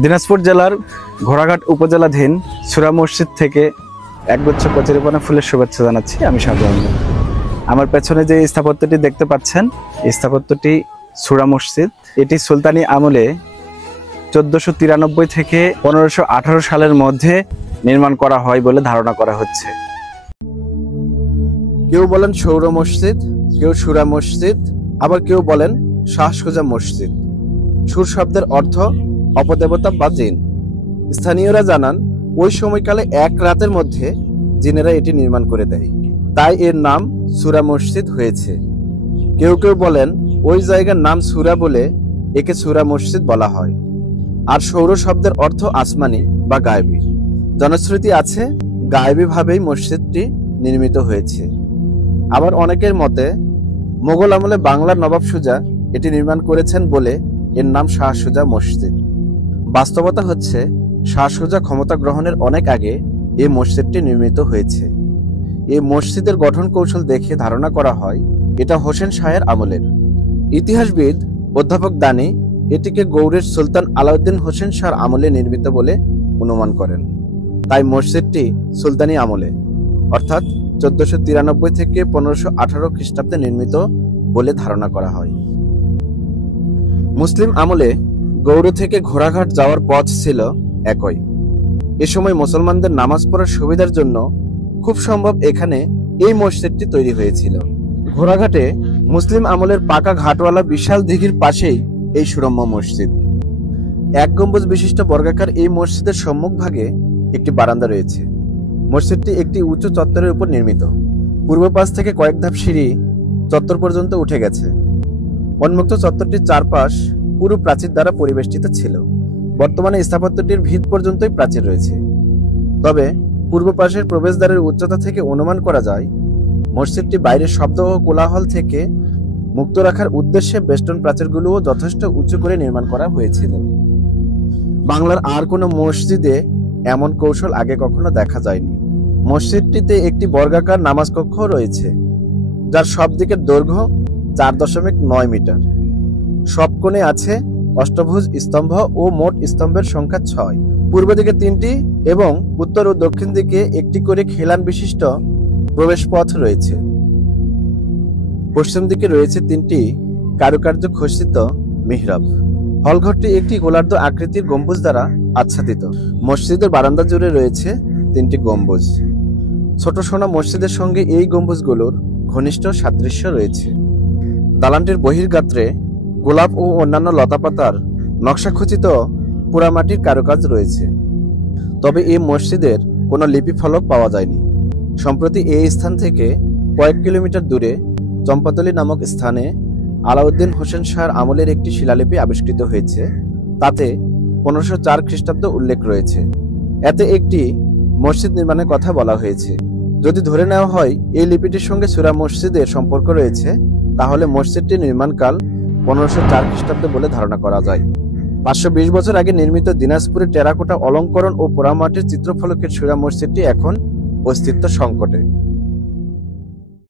দিনাজপুর জেলার ঘোড়াঘাট উপজেলাধীন সুরা মসজিদ থেকে একগুচ্ছ কচুরিপানা ফুলের শুভেচ্ছা জানাচ্ছি। আমি সাধু আহমেদ। আমার পেছনে যে স্থাপত্যটি দেখতে পাচ্ছেন, এই স্থাপত্যটি সুরা মসজিদ। এটি সুলতানি আমলে 1493 থেকে 1518 সালের মধ্যে নির্মাণ করা হয় বলে ধারণা করা হচ্ছে। কেউ বলেন সৌর মসজিদ, কেউ সুরা মসজিদ, আবার কেউ বলেন শাহসুজা মসজিদ। সুর শব্দের অর্থ অপদেবতা বা জিন। স্থানীয়রা জানান ওই সময়কালে এক রাতের মধ্যে জিনেরা এটি নির্মাণ করে দেয়, তাই এর নাম সুরা মসজিদ হয়েছে। কেউ কেউ বলেন ওই জায়গার নাম সুরা বলে একে সুরা মসজিদ বলা হয়। আর সৌর শব্দের অর্থ আসমানি বা গায়েবী। জনশ্রুতি আছে গায়েবী ভাবেই মসজিদটি নির্মিত হয়েছে। আবার অনেকের মতে মোগল আমলে বাংলার নবাব সুজা এটি নির্মাণ করেছেন বলে এর নাম শাহসুজা মসজিদ। বাস্তবতা হচ্ছে শাহসুজা ক্ষমতা গ্রহণের অনেক আগে এই মসজিদটি নির্মিত হয়েছে। এই মসজিদের গঠন কৌশল দেখে ধারণা করা হয় এটা হোসেন শাহের আমলের। ইতিহাসবিদ অধ্যাপক দানি এটিকে গৌড়ের সুলতান আলাউদ্দিন হোসেন শাহর আমলে নির্মিত বলে অনুমান করেন। তাই মসজিদটি সুলতানি আমলে অর্থাৎ 1493 থেকে 1518 খ্রিস্টাব্দে নির্মিত বলে ধারণা করা হয়। মুসলিম আমলে গৌড় থেকে ঘোড়াঘাট যাওয়ার পথ ছিল একই। এ সময় মুসলমানদের নামাজ পড়ার সুবিধার জন্য খুব সম্ভব এখানে এই মসজিদটি তৈরি হয়েছিল। ঘোড়াঘাটে মুসলিম আমলের পাকা ঘাটওয়ালা বিশাল দিঘির পাশেই এই সুরম্য মসজিদ। এক গম্বুজ বিশিষ্ট বর্গাকার এই মসজিদের সম্মুখ ভাগে একটি বারান্দা রয়েছে। মসজিদটি একটি উঁচু চত্বরের উপর নির্মিত। পূর্ব পাশ থেকে কয়েক ধাপ সিঁড়ি চত্বর পর্যন্ত উঠে গেছে। উন্মুক্ত চত্বরটির চারপাশ পুরো প্রাচীর দ্বারা পরিবেষ্টিত ছিল। বর্তমানে স্থাপত্যটির ভিত পর্যন্তই প্রাচীর রয়েছে। তবে পূর্ব পাশের প্রবেশদ্বারের উচ্চতা থেকে অনুমান করা যায় মসজিদটি বাইরের শব্দ ও কোলাহল থেকে মুক্ত রাখার উদ্দেশ্যে বেষ্টন প্রাচীরগুলোও যথেষ্ট উঁচু করে নির্মাণ করা হয়েছিল। বাংলার আর কোনো মসজিদে এমন কৌশল আগে কখনো দেখা যায়নি। মসজিদটিতে একটি বর্গাকার নামাজ কক্ষ রয়েছে, যার সব দিকের দৈর্ঘ্য 4.9 মিটার। সব কোণে আছে অষ্টভুজ স্তম্ভ ও মোট স্তম্ভের সংখ্যা 6। পূর্ব দিকে 3টি এবং উত্তর ও দক্ষিণ দিকে একটি করে খিলান বিশিষ্ট প্রবেশ পথ রয়েছে। পশ্চিম দিকে রয়েছে 3টি কারুকার্য খচিত মিহরাব। হলঘরটি একটি গোলার্ধ আকৃতির গম্বুজ দ্বারা আচ্ছাদিত। মসজিদের বারান্দা জুড়ে রয়েছে 3টি গম্বুজ। ছোট সোনা মসজিদের সঙ্গে এই গম্বুজগুলোর ঘনিষ্ঠ সাদৃশ্য রয়েছে। দালানটির বহির্গাত্রে গোলাপ ও অন্যান্য লতাপাতার নকশাখচিত পোড়ামাটির কারুকাজ রয়েছে। তবে এই মসজিদের কোনো লিপি ফলক পাওয়া যায়নি। সম্প্রতি এই স্থান থেকে কয়েক কিলোমিটার দূরে চম্পাতলি নামক স্থানে আলাউদ্দিন হোসেন শাহর আমলের একটি শিলালিপি আবিষ্কৃত হয়েছে। তাতে 1504 খ্রিস্টাব্দ উল্লেখ রয়েছে। এতে একটি মসজিদ নির্মাণের কথা বলা হয়েছে। যদি ধরে নেওয়া হয় এই লিপিটির সঙ্গে সুরা মসজিদের সম্পর্ক রয়েছে, তাহলে মসজিদটি নির্মাণকাল 1504 খ্রিস্টাব্দে বলে ধারণা করা যায়। 520 বছর আগে নির্মিত দিনাজপুরের টেরাকোটা অলঙ্করণ ও পোড়ামাটির চিত্রফলকের সুরা মসজিদটি এখন অস্তিত্ব সংকটে।